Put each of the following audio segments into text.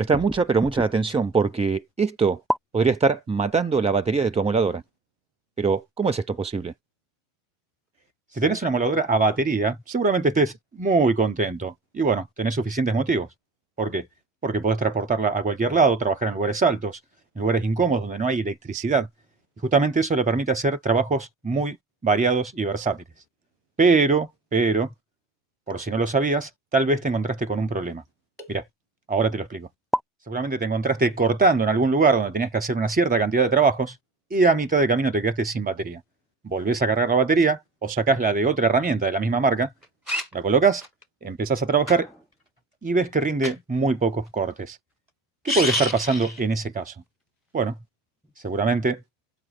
Presta mucha, pero mucha atención, porque esto podría estar matando la batería de tu emuladora. Pero, ¿cómo es esto posible? Si tenés una emuladora a batería, seguramente estés muy contento. Y bueno, tenés suficientes motivos. ¿Por qué? Porque podés transportarla a cualquier lado, trabajar en lugares altos, en lugares incómodos donde no hay electricidad. Y justamente eso le permite hacer trabajos muy variados y versátiles. Pero, por si no lo sabías, tal vez te encontraste con un problema. Mira, ahora te lo explico. Seguramente te encontraste cortando en algún lugar donde tenías que hacer una cierta cantidad de trabajos y a mitad de camino te quedaste sin batería. Volvés a cargar la batería o sacás la de otra herramienta de la misma marca, la colocas, empezás a trabajar y ves que rinde muy pocos cortes. ¿Qué podría estar pasando en ese caso? Bueno, seguramente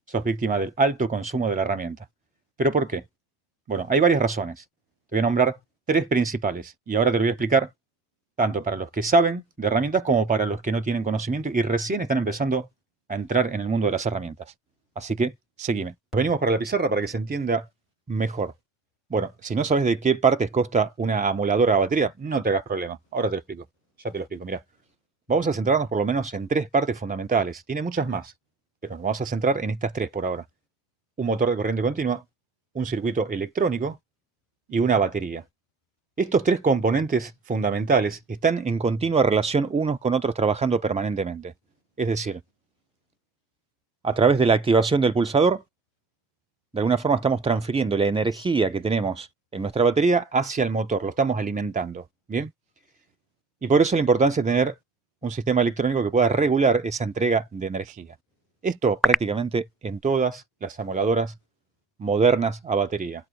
sos víctima del alto consumo de la herramienta. ¿Pero por qué? Bueno, hay varias razones. Te voy a nombrar tres principales y ahora te lo voy a explicar tanto para los que saben de herramientas como para los que no tienen conocimiento y recién están empezando a entrar en el mundo de las herramientas. Así que, seguime. Nos venimos para la pizarra para que se entienda mejor. Bueno, si no sabes de qué partes consta una amoladora a batería, no te hagas problema. Ahora te lo explico. Ya te lo explico. Mira, vamos a centrarnos por lo menos en tres partes fundamentales. Tiene muchas más, pero nos vamos a centrar en estas tres por ahora. Un motor de corriente continua, un circuito electrónico y una batería. Estos tres componentes fundamentales están en continua relación unos con otros trabajando permanentemente. Es decir, a través de la activación del pulsador, de alguna forma estamos transfiriendo la energía que tenemos en nuestra batería hacia el motor, lo estamos alimentando. ¿Bien? Y por eso la importancia de tener un sistema electrónico que pueda regular esa entrega de energía. Esto prácticamente en todas las amoladoras modernas a batería.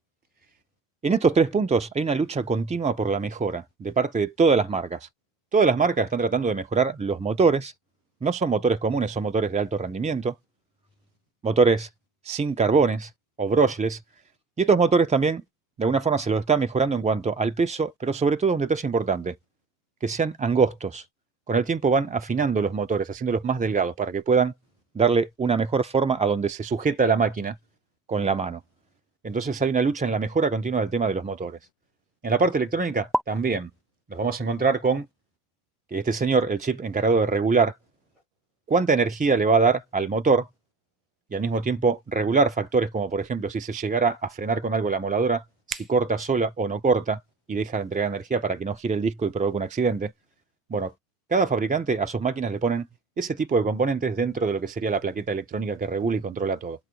En estos tres puntos hay una lucha continua por la mejora de parte de todas las marcas. Todas las marcas están tratando de mejorar los motores. No son motores comunes, son motores de alto rendimiento, motores sin carbones o brushless. Y estos motores también, de alguna forma, se los está mejorando en cuanto al peso, pero sobre todo un detalle importante, que sean angostos. Con el tiempo van afinando los motores, haciéndolos más delgados para que puedan darle una mejor forma a donde se sujeta la máquina con la mano. Entonces hay una lucha en la mejora continua del tema de los motores. En la parte electrónica también nos vamos a encontrar con que este señor, el chip encargado de regular cuánta energía le va a dar al motor y al mismo tiempo regular factores como por ejemplo si se llegara a frenar con algo la moladora, si corta sola o no corta y deja de entregar energía para que no gire el disco y provoque un accidente. Bueno, cada fabricante a sus máquinas le ponen ese tipo de componentes dentro de lo que sería la plaqueta electrónica que regula y controla todo.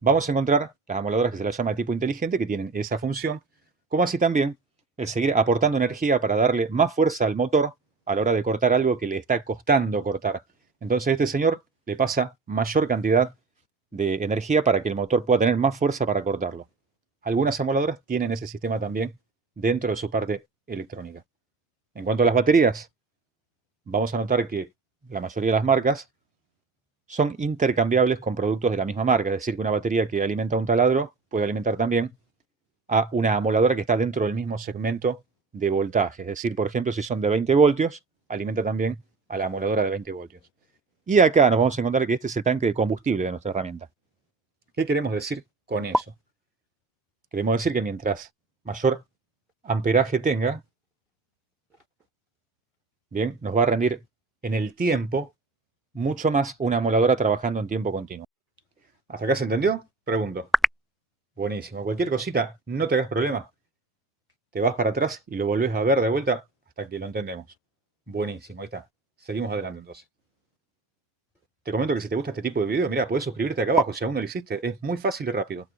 Vamos a encontrar las amoladoras que se las llama de tipo inteligente, que tienen esa función, como así también el seguir aportando energía para darle más fuerza al motor a la hora de cortar algo que le está costando cortar. Entonces este señor le pasa mayor cantidad de energía para que el motor pueda tener más fuerza para cortarlo. Algunas amoladoras tienen ese sistema también dentro de su parte electrónica. En cuanto a las baterías, vamos a notar que la mayoría de las marcas son intercambiables con productos de la misma marca. Es decir, que una batería que alimenta un taladro puede alimentar también a una amoladora que está dentro del mismo segmento de voltaje. Es decir, por ejemplo, si son de 20 voltios, alimenta también a la amoladora de 20 voltios. Y acá nos vamos a encontrar que este es el tanque de combustible de nuestra herramienta. ¿Qué queremos decir con eso? Queremos decir que mientras mayor amperaje tenga, bien, nos va a rendir en el tiempo mucho más una amoladora trabajando en tiempo continuo. ¿Hasta acá se entendió? Pregunto. Buenísimo. Cualquier cosita, no te hagas problema. Te vas para atrás y lo volvés a ver de vuelta hasta que lo entendemos. Buenísimo, ahí está. Seguimos adelante entonces. Te comento que si te gusta este tipo de video, mira, podés suscribirte acá abajo si aún no lo hiciste. Es muy fácil y rápido.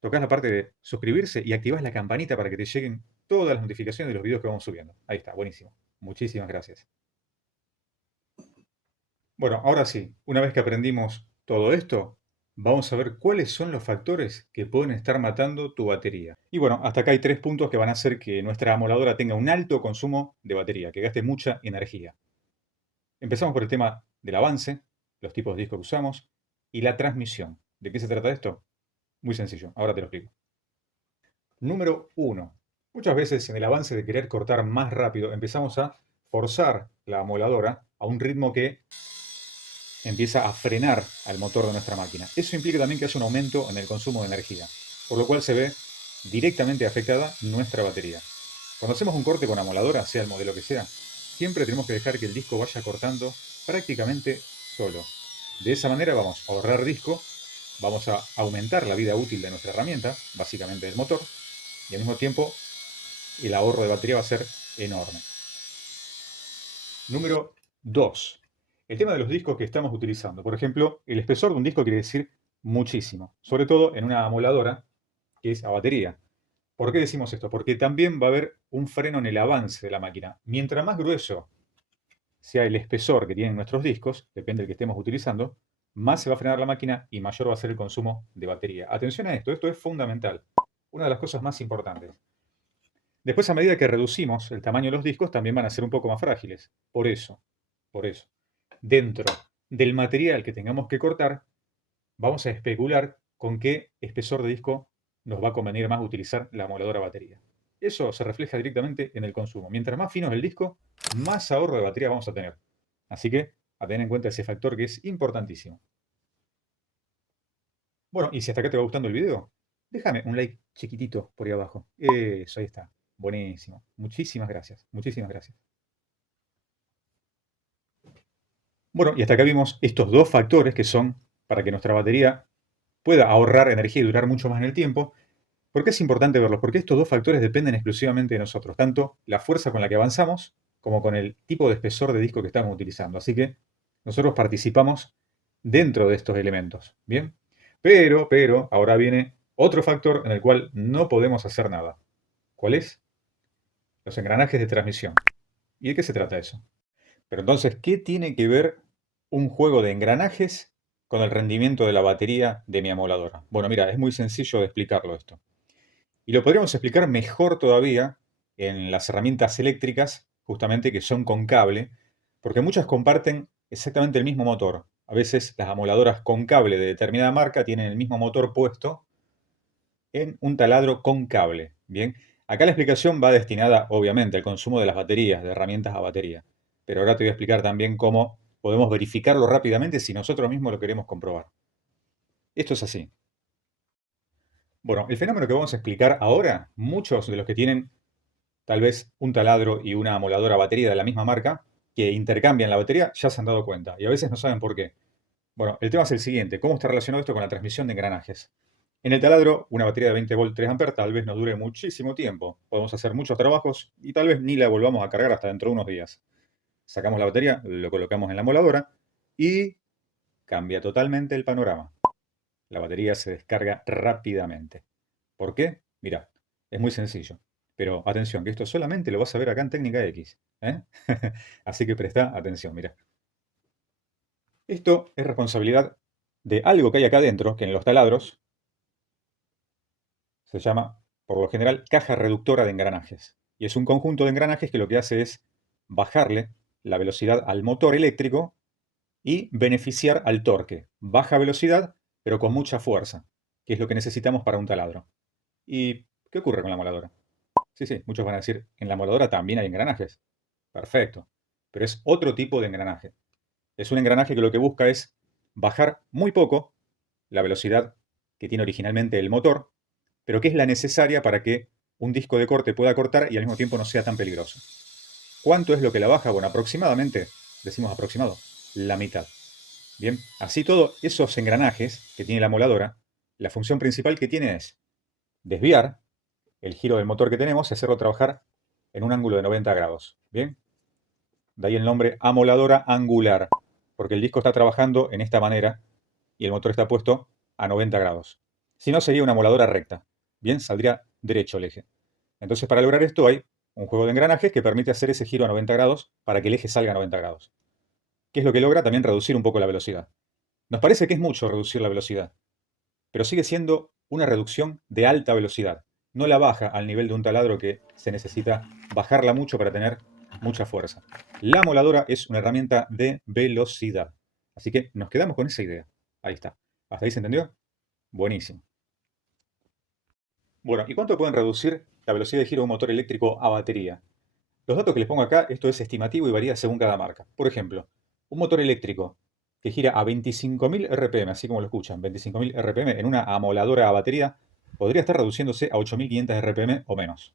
Tocás la parte de suscribirse y activás la campanita para que te lleguen todas las notificaciones de los videos que vamos subiendo. Ahí está, buenísimo. Muchísimas gracias. Bueno, ahora sí, una vez que aprendimos todo esto, vamos a ver cuáles son los factores que pueden estar matando tu batería. Y bueno, hasta acá hay tres puntos que van a hacer que nuestra amoladora tenga un alto consumo de batería, que gaste mucha energía. Empezamos por el tema del avance, los tipos de discos que usamos y la transmisión. ¿De qué se trata esto? Muy sencillo, ahora te lo explico. Número uno. Muchas veces en el avance de querer cortar más rápido empezamos a forzar la amoladora a un ritmo que empieza a frenar al motor de nuestra máquina. Eso implica también que haya un aumento en el consumo de energía, por lo cual se ve directamente afectada nuestra batería. Cuando hacemos un corte con amoladora, sea el modelo que sea, siempre tenemos que dejar que el disco vaya cortando prácticamente solo. De esa manera vamos a ahorrar disco, vamos a aumentar la vida útil de nuestra herramienta, básicamente del motor, y al mismo tiempo el ahorro de batería va a ser enorme. Número 2. El tema de los discos que estamos utilizando. Por ejemplo, el espesor de un disco quiere decir muchísimo, sobre todo en una amoladora que es a batería. ¿Por qué decimos esto? Porque también va a haber un freno en el avance de la máquina. Mientras más grueso sea el espesor que tienen nuestros discos, depende del que estemos utilizando, más se va a frenar la máquina y mayor va a ser el consumo de batería. Atención a esto es fundamental. Una de las cosas más importantes. Después, a medida que reducimos el tamaño de los discos, también van a ser un poco más frágiles. Por eso, dentro del material que tengamos que cortar, vamos a especular con qué espesor de disco nos va a convenir más utilizar la amoladora batería. Eso se refleja directamente en el consumo. Mientras más fino es el disco, más ahorro de batería vamos a tener. Así que a tener en cuenta ese factor que es importantísimo. Bueno, y si hasta acá te va gustando el video, déjame un like chiquitito por ahí abajo. Eso, ahí está. Buenísimo. Muchísimas gracias. Muchísimas gracias. Bueno, y hasta acá vimos estos dos factores que son para que nuestra batería pueda ahorrar energía y durar mucho más en el tiempo. ¿Por qué es importante verlos? Porque estos dos factores dependen exclusivamente de nosotros, tanto la fuerza con la que avanzamos como con el tipo de espesor de disco que estamos utilizando. Así que nosotros participamos dentro de estos elementos. ¿Bien? Pero, ahora viene otro factor en el cual no podemos hacer nada. ¿Cuál es? Los engranajes de transmisión. ¿Y de qué se trata eso? Pero entonces, ¿qué tiene que ver un juego de engranajes con el rendimiento de la batería de mi amoladora? Bueno, mira, es muy sencillo de explicarlo esto. Y lo podríamos explicar mejor todavía en las herramientas eléctricas, justamente que son con cable, porque muchas comparten exactamente el mismo motor. A veces las amoladoras con cable de determinada marca tienen el mismo motor puesto en un taladro con cable. Bien, acá la explicación va destinada obviamente al consumo de las baterías, de herramientas a batería. Pero ahora te voy a explicar también cómo podemos verificarlo rápidamente si nosotros mismos lo queremos comprobar. Esto es así. Bueno, el fenómeno que vamos a explicar ahora, muchos de los que tienen tal vez un taladro y una amoladora a batería de la misma marca, que intercambian la batería, ya se han dado cuenta. Y a veces no saben por qué. Bueno, el tema es el siguiente. ¿Cómo está relacionado esto con la transmisión de engranajes? En el taladro, una batería de 20 volt 3 amperes tal vez nos dure muchísimo tiempo. Podemos hacer muchos trabajos y tal vez ni la volvamos a cargar hasta dentro de unos días. Sacamos la batería, lo colocamos en la amoladora y cambia totalmente el panorama. La batería se descarga rápidamente. ¿Por qué? Mira, es muy sencillo. Pero atención, que esto solamente lo vas a ver acá en técnica X. ¿Eh? Así que presta atención, mira. Esto es responsabilidad de algo que hay acá adentro, que en los taladros se llama, por lo general, caja reductora de engranajes. Y es un conjunto de engranajes que lo que hace es bajarle la velocidad al motor eléctrico y beneficiar al torque. Baja velocidad, pero con mucha fuerza, que es lo que necesitamos para un taladro. ¿Y qué ocurre con la moladora? Sí, muchos van a decir, en la moladora también hay engranajes. Perfecto, pero es otro tipo de engranaje. Es un engranaje que lo que busca es bajar muy poco la velocidad que tiene originalmente el motor, pero que es la necesaria para que un disco de corte pueda cortar y al mismo tiempo no sea tan peligroso. ¿Cuánto es lo que la baja? Bueno, aproximadamente, decimos aproximado, la mitad. Bien, así todo, esos engranajes que tiene la moladora, la función principal que tiene es desviar el giro del motor que tenemos y hacerlo trabajar en un ángulo de 90 grados. Bien, de ahí el nombre amoladora angular, porque el disco está trabajando en esta manera y el motor está puesto a 90 grados. Si no, sería una amoladora recta. Bien, saldría derecho el eje. Entonces, para lograr esto hay un juego de engranajes que permite hacer ese giro a 90 grados para que el eje salga a 90 grados. ¿Qué es lo que logra? También reducir un poco la velocidad. Nos parece que es mucho reducir la velocidad, pero sigue siendo una reducción de alta velocidad. No la baja al nivel de un taladro que se necesita bajarla mucho para tener mucha fuerza. La moladora es una herramienta de velocidad. Así que nos quedamos con esa idea. Ahí está. ¿Hasta ahí se entendió? Buenísimo. Bueno, ¿y cuánto pueden reducir la velocidad de giro de un motor eléctrico a batería? Los datos que les pongo acá, esto es estimativo y varía según cada marca. Por ejemplo, un motor eléctrico que gira a 25.000 RPM, así como lo escuchan, 25.000 RPM en una amoladora a batería, podría estar reduciéndose a 8.500 RPM o menos.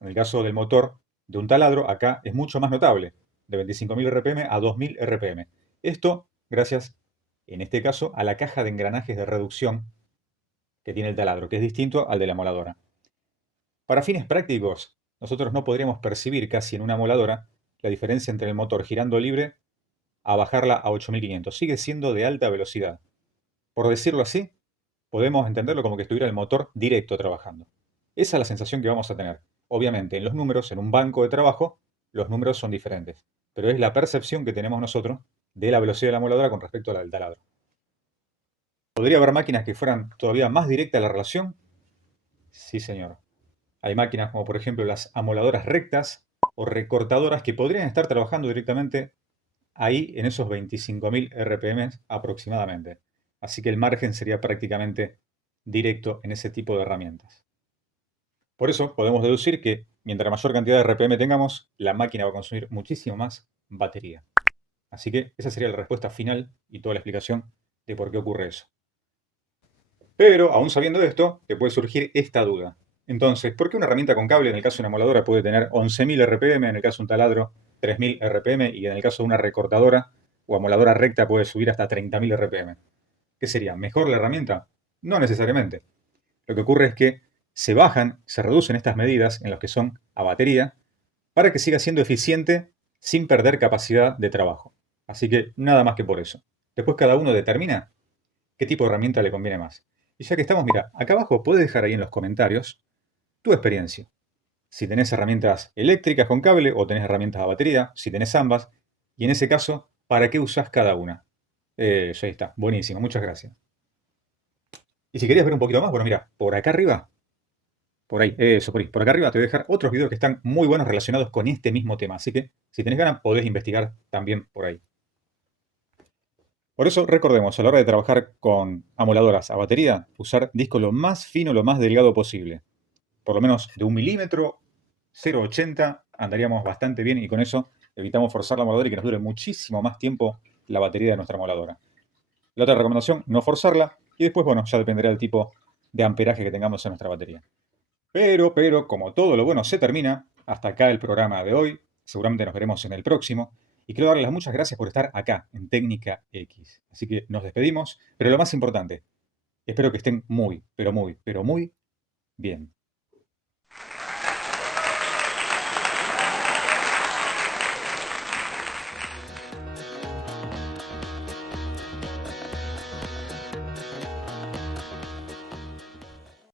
En el caso del motor de un taladro, acá es mucho más notable. de 25.000 RPM a 2.000 RPM. Esto gracias, en este caso, a la caja de engranajes de reducción que tiene el taladro, que es distinto al de la moladora. Para fines prácticos, nosotros no podríamos percibir casi en una moladora la diferencia entre el motor girando libre a bajarla a 8.500. Sigue siendo de alta velocidad. Por decirlo así, podemos entenderlo como que estuviera el motor directo trabajando. Esa es la sensación que vamos a tener. Obviamente, en los números, en un banco de trabajo, los números son diferentes. Pero es la percepción que tenemos nosotros de la velocidad de la moladora con respecto a la del taladro. ¿Podría haber máquinas que fueran todavía más directa la relación? Sí, señor. Hay máquinas como por ejemplo las amoladoras rectas o recortadoras que podrían estar trabajando directamente ahí en esos 25.000 RPM aproximadamente. Así que el margen sería prácticamente directo en ese tipo de herramientas. Por eso podemos deducir que mientras mayor cantidad de RPM tengamos, la máquina va a consumir muchísimo más batería. Así que esa sería la respuesta final y toda la explicación de por qué ocurre eso. Pero, aún sabiendo esto, te puede surgir esta duda. Entonces, ¿por qué una herramienta con cable en el caso de una moladora puede tener 11.000 RPM, en el caso de un taladro 3.000 RPM y en el caso de una recortadora o amoladora recta puede subir hasta 30.000 RPM? ¿Qué sería? ¿Mejor la herramienta? No necesariamente. Lo que ocurre es que se bajan, se reducen estas medidas en los que son a batería para que siga siendo eficiente sin perder capacidad de trabajo. Así que nada más que por eso. Después cada uno determina qué tipo de herramienta le conviene más. Y ya que estamos, mira, acá abajo puedes dejar ahí en los comentarios tu experiencia. Si tenés herramientas eléctricas con cable o tenés herramientas a batería, si tenés ambas, y en ese caso, ¿para qué usás cada una? Ya está, buenísimo, muchas gracias. Y si querías ver un poquito más, bueno, mira, por acá arriba, por ahí, eso, por ahí, por acá arriba te voy a dejar otros videos que están muy buenos relacionados con este mismo tema. Así que, si tenés ganas, podés investigar también por ahí. Por eso, recordemos, a la hora de trabajar con amoladoras a batería, usar disco lo más fino, lo más delgado posible. Por lo menos de 1 milímetro, 0,80, andaríamos bastante bien y con eso evitamos forzar la moladora y que nos dure muchísimo más tiempo la batería de nuestra moladora. La otra recomendación, no forzarla y después, bueno, ya dependerá del tipo de amperaje que tengamos en nuestra batería. Pero, como todo lo bueno se termina, hasta acá el programa de hoy. Seguramente nos veremos en el próximo. Y quiero darles las muchas gracias por estar acá en Técnica X. Así que nos despedimos, pero lo más importante, espero que estén muy, pero muy, pero muy bien.